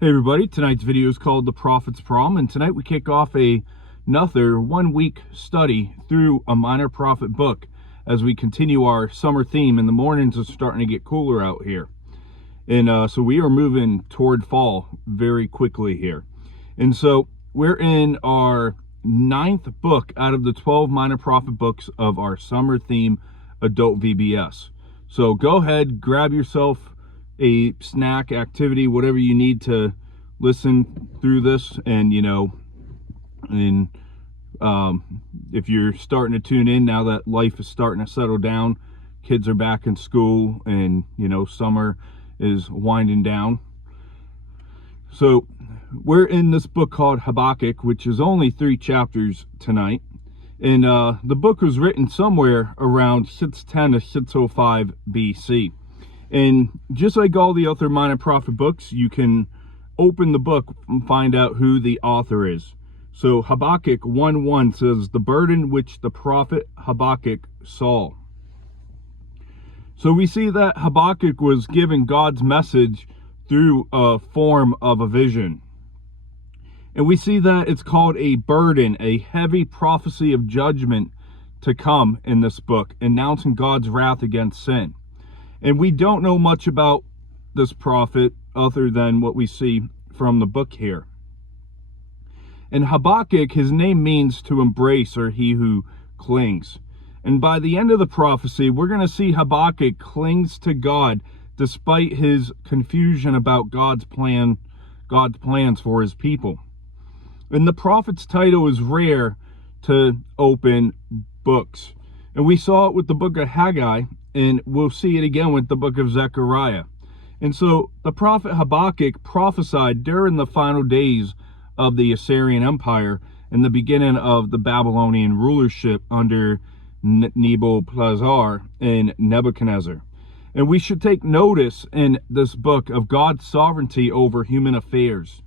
Hey everybody, tonight's video is called The Prophet's Prom, and tonight we kick off another one-week study through a minor prophet book as we continue our summer theme. In the mornings it's starting to get cooler out here, and so we are moving toward fall very quickly here. And so we're in our 9th book out of the 12 minor prophet books of our summer theme adult VBS. So go ahead, grab yourself a snack, activity, whatever you need to listen through this. And if you're starting to tune in now that life is starting to settle down, kids are back in school, and summer is winding down. So we're in this book called Habakkuk, which is only 3 chapters tonight. And the book was written somewhere around 610 to 605 BC. And just like all the other minor prophet books, you can open the book and find out who the author is. So Habakkuk 1:1 says, "The burden which the prophet Habakkuk saw." So we see that Habakkuk was given God's message through a form of a vision. And we see that it's called a burden, a heavy prophecy of judgment to come in this book, announcing God's wrath against sin. And we don't know much about this prophet other than what we see from the book here. And Habakkuk, his name means to embrace, or he who clings. And by the end of the prophecy, we're going to see Habakkuk clings to God despite his confusion about God's plans for his people. And the prophet's title is rare to open books. And we saw it with the book of Haggai, and we'll see it again with the book of Zechariah. And so the prophet Habakkuk prophesied during the final days of the Assyrian Empire and the beginning of the Babylonian rulership under Nebuchadnezzar and Nebuchadnezzar. And we should take notice in this book of God's sovereignty over human affairs.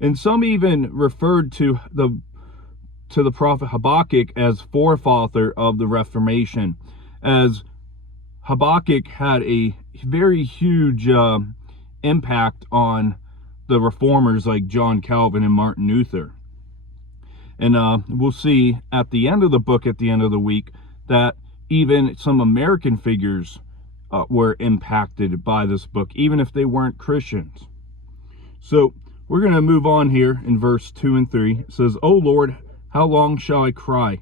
And some even referred to the prophet Habakkuk as forefather of the Reformation, as Habakkuk had a very huge impact on the reformers like John Calvin and Martin Luther. And we'll see at the end of the book, at the end of the week, that even some American figures were impacted by this book, even if they weren't Christians. So we're going to move on here in verse 2 and 3. It says, "O Lord, how long shall I cry,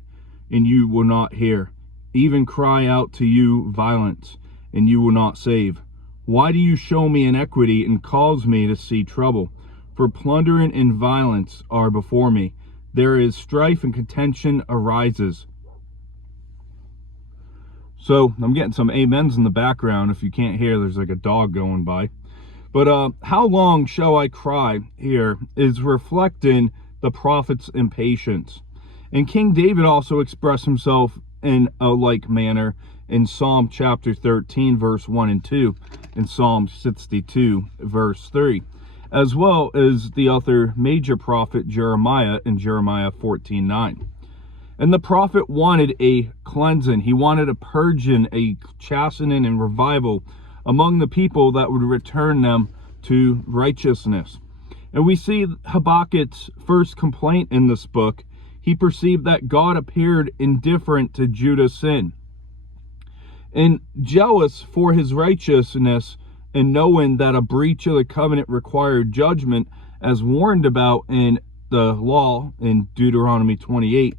and you will not hear? Even cry out to you violence, and you will not save. Why do you show me iniquity and cause me to see trouble? For plunder and violence are before me. There is strife and contention arises." So I'm getting some amens in the background. If you can't hear, there's like a dog going by. But how long shall I cry here is reflecting the prophet's impatience. And King David also expressed himself in a like manner in Psalm chapter 13 verse 1 and 2, and Psalm 62 verse 3, as well as the other major prophet Jeremiah in Jeremiah 14:9. And the prophet wanted a cleansing, he wanted a purging, a chastening and revival among the people that would return them to righteousness. And we see Habakkuk's first complaint in this book. He perceived that God appeared indifferent to Judah's sin. And jealous for his righteousness, and knowing that a breach of the covenant required judgment, as warned about in the law in Deuteronomy 28,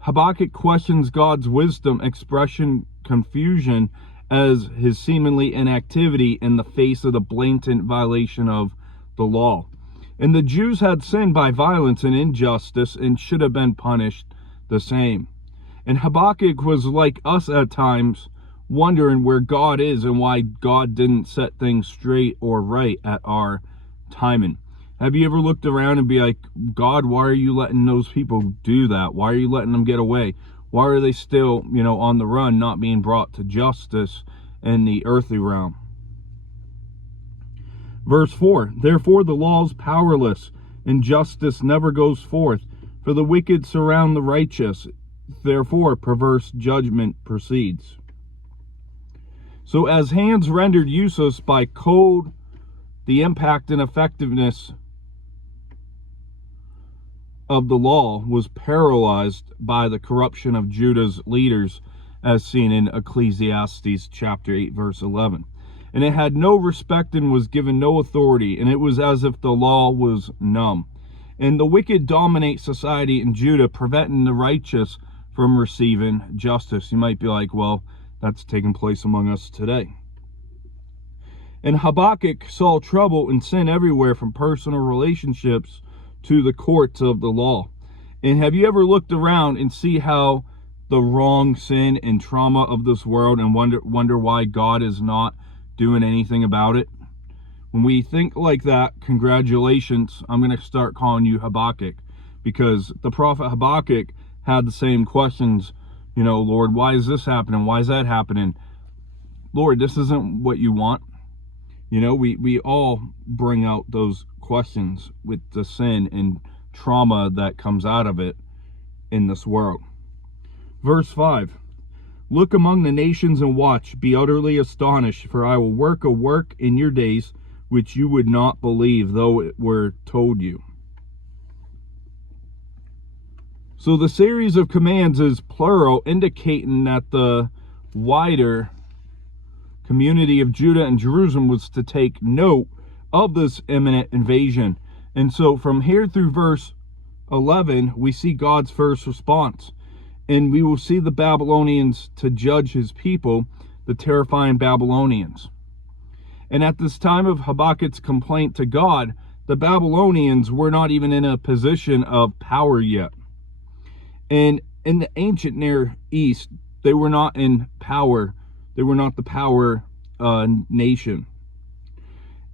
Habakkuk questions God's wisdom, expression confusion as his seemingly inactivity in the face of the blatant violation of the law. And the Jews had sinned by violence and injustice and should have been punished the same. And Habakkuk was like us at times, wondering where God is and why God didn't set things straight or right at our timing. Have you ever looked around and be like, God, why are you letting those people do that? Why are you letting them get away? Why are they still, on the run, not being brought to justice in the earthly realm? Verse 4, "Therefore the law is powerless, and justice never goes forth. For the wicked surround the righteous. Therefore perverse judgment proceeds." So as hands rendered useless by cold, the impact and effectiveness of the law was paralyzed by the corruption of Judah's leaders, as seen in Ecclesiastes chapter 8, verse 11. And it had no respect and was given no authority, and it was as if the law was numb. And the wicked dominate society in Judah, preventing the righteous from receiving justice. You might be like, well, that's taking place among us today. And Habakkuk saw trouble and sin everywhere, from personal relationships to the courts of the law. And have you ever looked around and see how the wrong, sin, and trauma of this world and wonder why God is not doing anything about it? When we think like that, congratulations, I'm going to start calling you Habakkuk, because the prophet Habakkuk had the same questions. Lord, why is this happening? Why is that happening? Lord, this isn't what you want. We all bring out those questions with the sin and trauma that comes out of it in this world. Verse 5, look among the nations and watch, be utterly astonished, for I will work a work in your days which you would not believe, though it were told you. So the series of commands is plural, indicating that the wider community of Judah and Jerusalem was to take note of this imminent invasion. And so from here through verse 11, we see God's first response. And we will see the Babylonians to judge his people, the terrifying Babylonians. And at this time of Habakkuk's complaint to God, the Babylonians were not even in a position of power yet. And in the ancient Near East, they were not in power. They were not the power nation.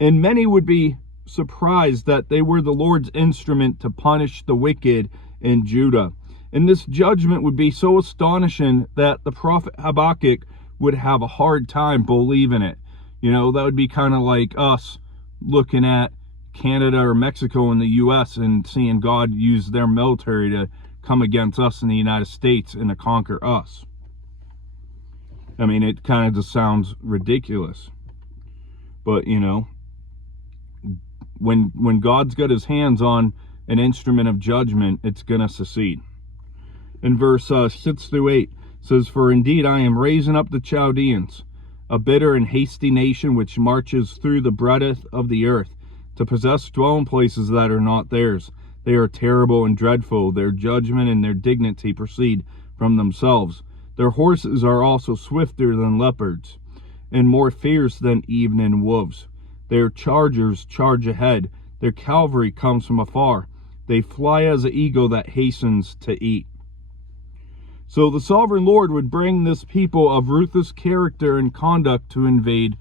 And many would be surprised that they were the Lord's instrument to punish the wicked in Judah. And this judgment would be so astonishing that the prophet Habakkuk would have a hard time believing it. That would be kind of like us looking at Canada or Mexico and the U.S. and seeing God use their military to come against us in the United States and to conquer us. I mean, it kind of just sounds ridiculous. But, when God's got his hands on an instrument of judgment, it's going to succeed. In verse 6 through 8, says, for indeed I am raising up the Chaldeans, a bitter and hasty nation which marches through the breadth of the earth, to possess dwelling places that are not theirs. They are terrible and dreadful. Their judgment and their dignity proceed from themselves. Their horses are also swifter than leopards, and more fierce than evening wolves. Their chargers charge ahead. Their cavalry comes from afar. They fly as an eagle that hastens to eat. So the sovereign Lord would bring this people of ruthless character and conduct to invade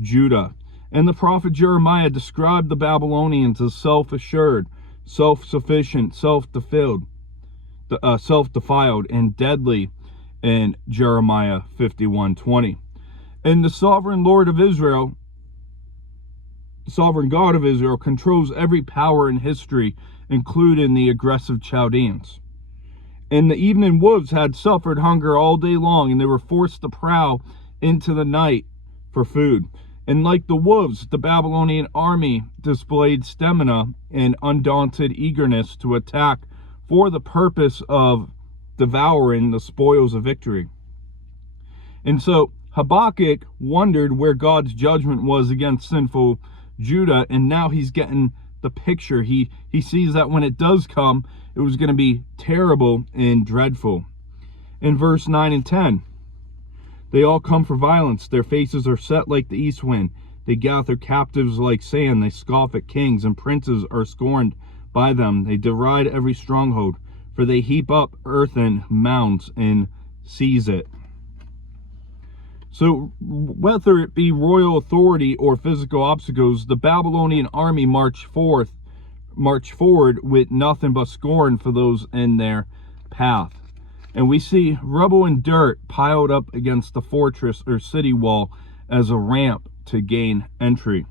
Judah. And the prophet Jeremiah described the Babylonians as self-assured, self-sufficient, self-defiled, and deadly in Jeremiah 51:20. And the sovereign Lord of Israel, the sovereign God of Israel, controls every power in history, including the aggressive Chaldeans. And the evening wolves had suffered hunger all day long, and they were forced to prowl into the night for food. And like the wolves, the Babylonian army displayed stamina and undaunted eagerness to attack for the purpose of devouring the spoils of victory. And so Habakkuk wondered where God's judgment was against sinful Judah, and now he's getting the picture. He sees that when it does come, it was going to be terrible and dreadful. In verse 9 and 10, they all come for violence. Their faces are set like the east wind. They gather captives like sand. They scoff at kings, and princes are scorned by them. They deride every stronghold, for they heap up earthen mounds and seize it. So whether it be royal authority or physical obstacles, the Babylonian army marched forward with nothing but scorn for those in their path. And we see rubble and dirt piled up against the fortress or city wall as a ramp to gain entry.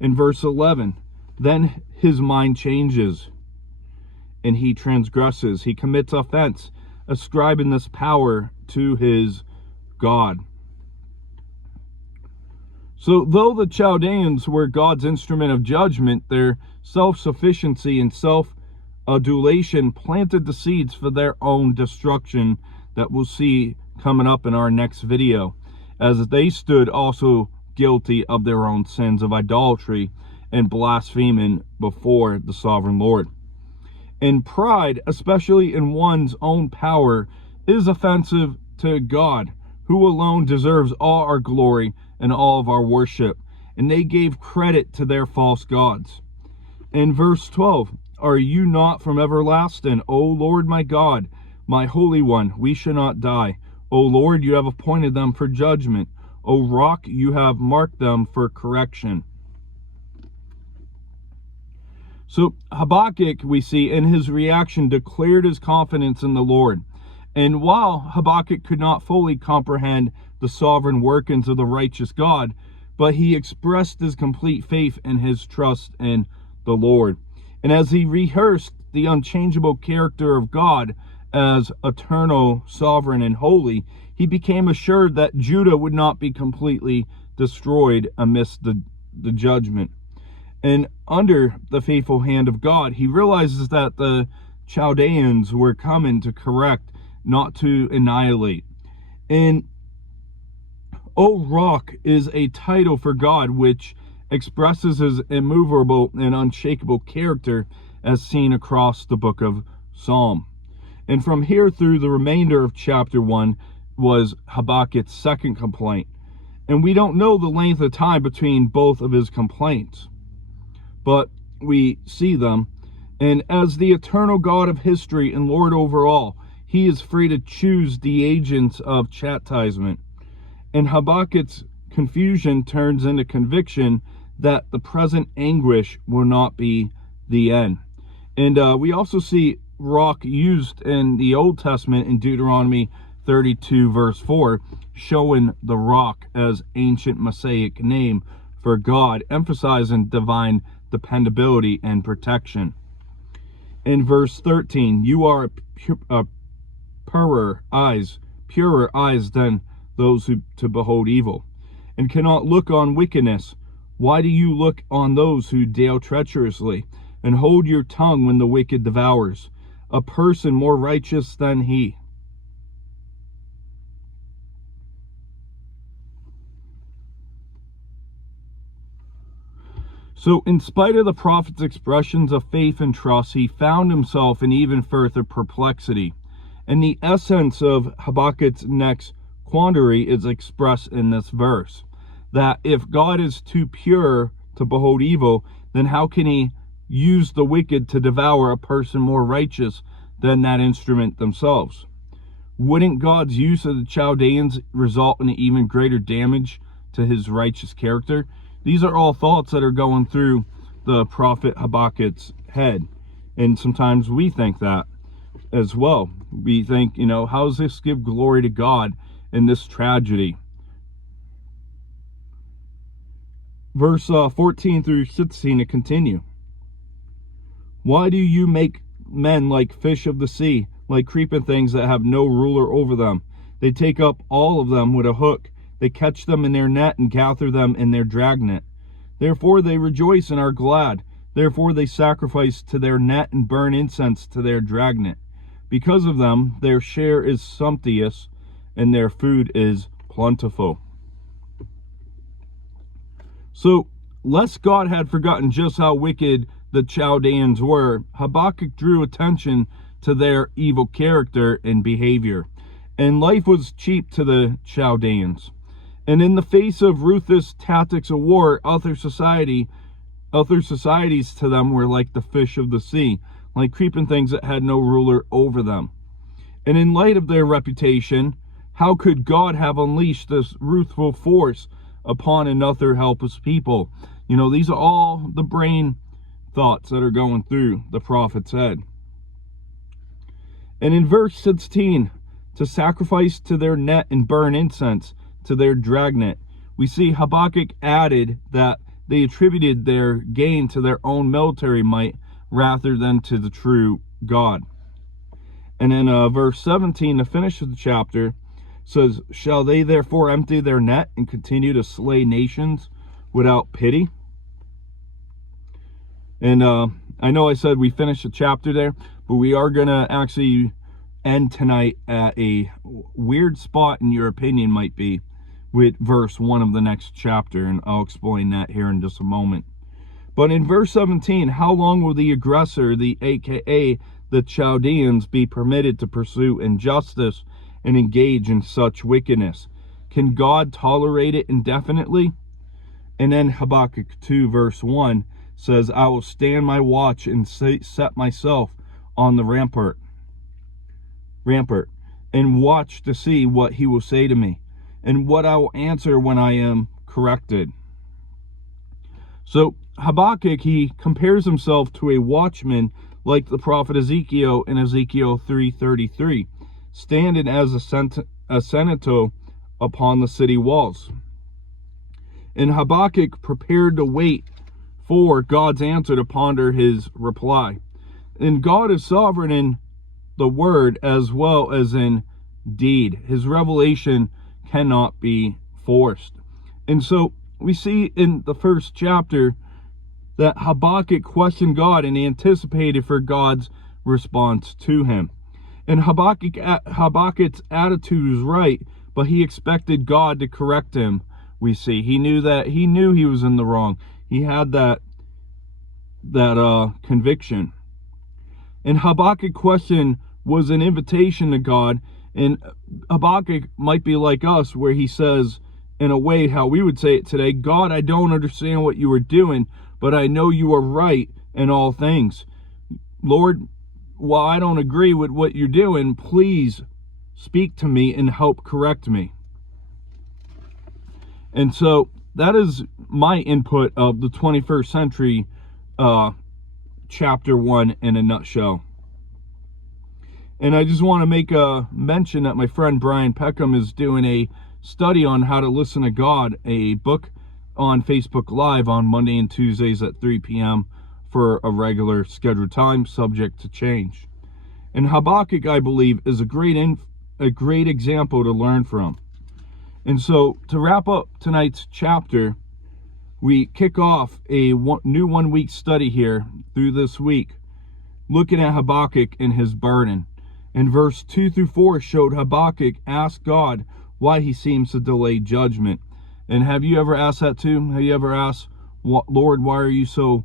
In verse 11, then his mind changes and he transgresses. He commits offense, ascribing this power to his God. So though the Chaldeans were God's instrument of judgment, their self-sufficiency and adulation planted the seeds for their own destruction that we'll see coming up in our next video, as they stood also guilty of their own sins of idolatry and blaspheming before the sovereign Lord. And pride, especially in one's own power, is offensive to God, who alone deserves all our glory and all of our worship. And they gave credit to their false gods. In verse 12, are you not from everlasting, O Lord my God, my Holy One? We shall not die. O Lord, you have appointed them for judgment. O Rock, you have marked them for correction. So Habakkuk, we see, in his reaction, declared his confidence in the Lord. And while Habakkuk could not fully comprehend the sovereign workings of the righteous God, but he expressed his complete faith and his trust in the Lord. And as he rehearsed the unchangeable character of God as eternal, sovereign, and holy, he became assured that Judah would not be completely destroyed amidst the judgment. And under the faithful hand of God, he realizes that the Chaldeans were coming to correct, not to annihilate. And O Rock is a title for God which expresses his immovable and unshakable character as seen across the book of Psalm. And from here through the remainder of chapter 1 was Habakkuk's second complaint. And we don't know the length of time between both of his complaints, but we see them. And as the eternal God of history and Lord over all, he is free to choose the agents of chastisement. And Habakkuk's confusion turns into conviction that the present anguish will not be the end. And we also see rock used in the Old Testament in Deuteronomy 32 verse 4, showing the rock as ancient Mosaic name for God, emphasizing divine dependability and protection. In verse 13, you are purer eyes than those who to behold evil, and cannot look on wickedness. Why do you look on those who deal treacherously, and hold your tongue when the wicked devours a person more righteous than he? So in spite of the prophet's expressions of faith and trust, he found himself in even further perplexity. And the essence of Habakkuk's next quandary is expressed in this verse, that if God is too pure to behold evil, then how can he use the wicked to devour a person more righteous than that instrument themselves? Wouldn't God's use of the Chaldeans result in even greater damage to his righteous character? These are all thoughts that are going through the prophet Habakkuk's head. And sometimes we think that as well. We think, how does this give glory to God in this tragedy? Verse 14 through 16 to continue. Why do you make men like fish of the sea, like creeping things that have no ruler over them? They take up all of them with a hook. They catch them in their net and gather them in their dragnet. Therefore they rejoice and are glad. Therefore they sacrifice to their net and burn incense to their dragnet. Because of them their share is sumptuous, and their food is plentiful. So, lest God had forgotten just how wicked the Chaldeans were, Habakkuk drew attention to their evil character and behavior. And life was cheap to the Chaldeans. And in the face of ruthless tactics of war, other societies to them were like the fish of the sea, like creeping things that had no ruler over them. And in light of their reputation, how could God have unleashed this ruthful force upon another helpless people? These are all the brain thoughts that are going through the prophet's head. And in verse 16, to sacrifice to their net and burn incense to their dragnet, we see Habakkuk added that they attributed their gain to their own military might rather than to the true God. And in verse 17, the finish of the chapter, says, shall they therefore empty their net and continue to slay nations without pity? And I know I said we finished a chapter there, but we are going to actually end tonight at a weird spot, in your opinion, might be, with verse 1 of the next chapter, and I'll explain that here in just a moment. But in verse 17, how long will the aggressor, the aka the Chaldeans, be permitted to pursue injustice and engage in such wickedness? Can God tolerate it indefinitely? And then Habakkuk 2 verse 1 says, I will stand my watch and set myself on the rampart, and watch to see what he will say to me, and what I will answer when I am corrected. So Habakkuk, he compares himself to a watchman like the prophet Ezekiel in Ezekiel 3:33, standing as a sentinel upon the city walls. And Habakkuk prepared to wait for God's answer to ponder his reply. And God is sovereign in the word as well as in deed. His revelation cannot be forced. And so we see in the first chapter that Habakkuk questioned God and anticipated for God's response to him. And Habakkuk's attitude was right, but he expected God to correct him. We see he knew he was in the wrong. He had that conviction. And Habakkuk's question was an invitation to God. And Habakkuk might be like us, where he says, in a way how we would say it today, God, I don't understand what you are doing, but I know you are right in all things. Lord, while I don't agree with what you're doing, please speak to me and help correct me. And so that is my input of the 21st century chapter 1 in a nutshell. And I just want to make a mention that my friend Brian Peckham is doing a study on how to listen to God, a book on Facebook Live on Monday and Tuesdays at 3 p.m. for a regular scheduled time, subject to change. And Habakkuk, I believe, is a great example to learn from. And so, to wrap up tonight's chapter, we kick off a new 1-week study here through this week, looking at Habakkuk and his burden. And verse 2 through 4 showed Habakkuk ask God why he seems to delay judgment. And have you ever asked that too? Have you ever asked, Lord, why are you so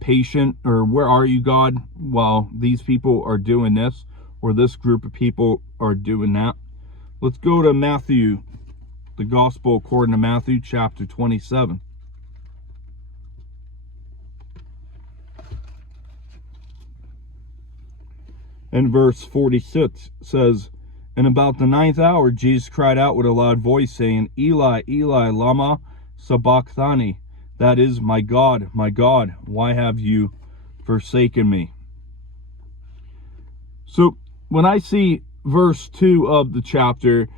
patient? Or where are you, God, while these people are doing this, or this group of people are doing that? Let's go to Matthew, the Gospel according to Matthew, chapter 27. And verse 46 says, And about the 9th hour, Jesus cried out with a loud voice, saying, Eli, Eli, lama sabachthani? That is, my God, why have you forsaken me? So, when I see verse 2 of the chapter,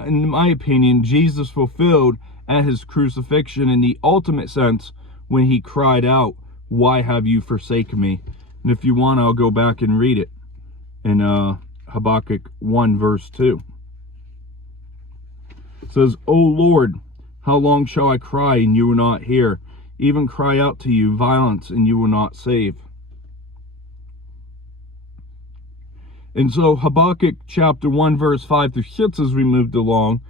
in my opinion, Jesus fulfilled at his crucifixion in the ultimate sense when he cried out, why have you forsaken me? And if you want, I'll go back and read it in Habakkuk 1 verse 2. It says, O Lord, how long shall I cry and you will not hear? Even cry out to you violence and you will not save. And so Habakkuk chapter 1 verse 5 through 6, as we moved along,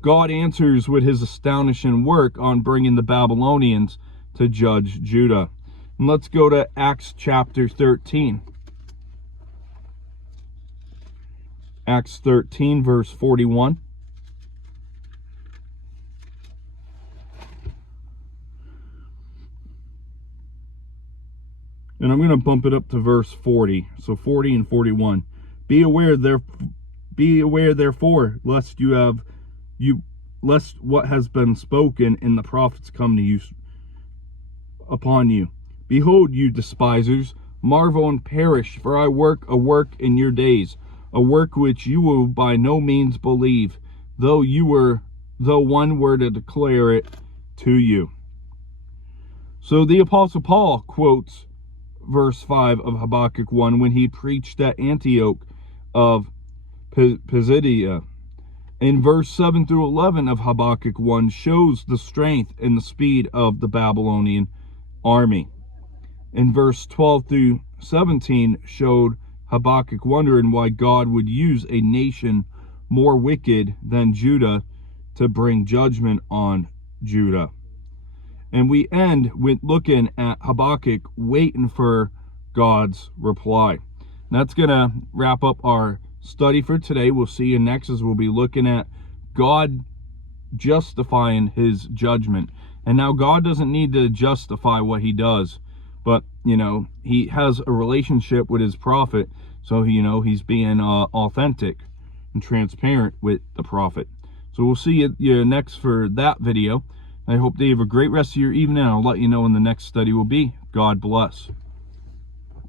God answers with his astonishing work on bringing the Babylonians to judge Judah. And let's go to Acts chapter 13. Acts 13 verse 41. And I'm going to bump it up to verse 40. So 40 and 41. Be aware therefore, lest what has been spoken in the prophets come to you upon you. Behold, you despisers, marvel and perish, for I work a work in your days, a work which you will by no means believe, though one were to declare it to you. So the Apostle Paul quotes verse 5 of Habakkuk 1 when he preached at Antioch of Pisidia. In verse 7 through 11 of Habakkuk 1 shows the strength and the speed of the Babylonian army. in verse 12 through 17 showed Habakkuk wondering why God would use a nation more wicked than Judah to bring judgment on Judah. And we end with looking at Habakkuk waiting for God's reply. And that's going to wrap up our study for today. We'll see you next as we'll be looking at God justifying his judgment. And now God doesn't need to justify what he does, but he has a relationship with his prophet, so he's being authentic and transparent with the prophet. So we'll see you next for that video. I hope that you have a great rest of your evening. I'll let you know when the next study will be. God bless.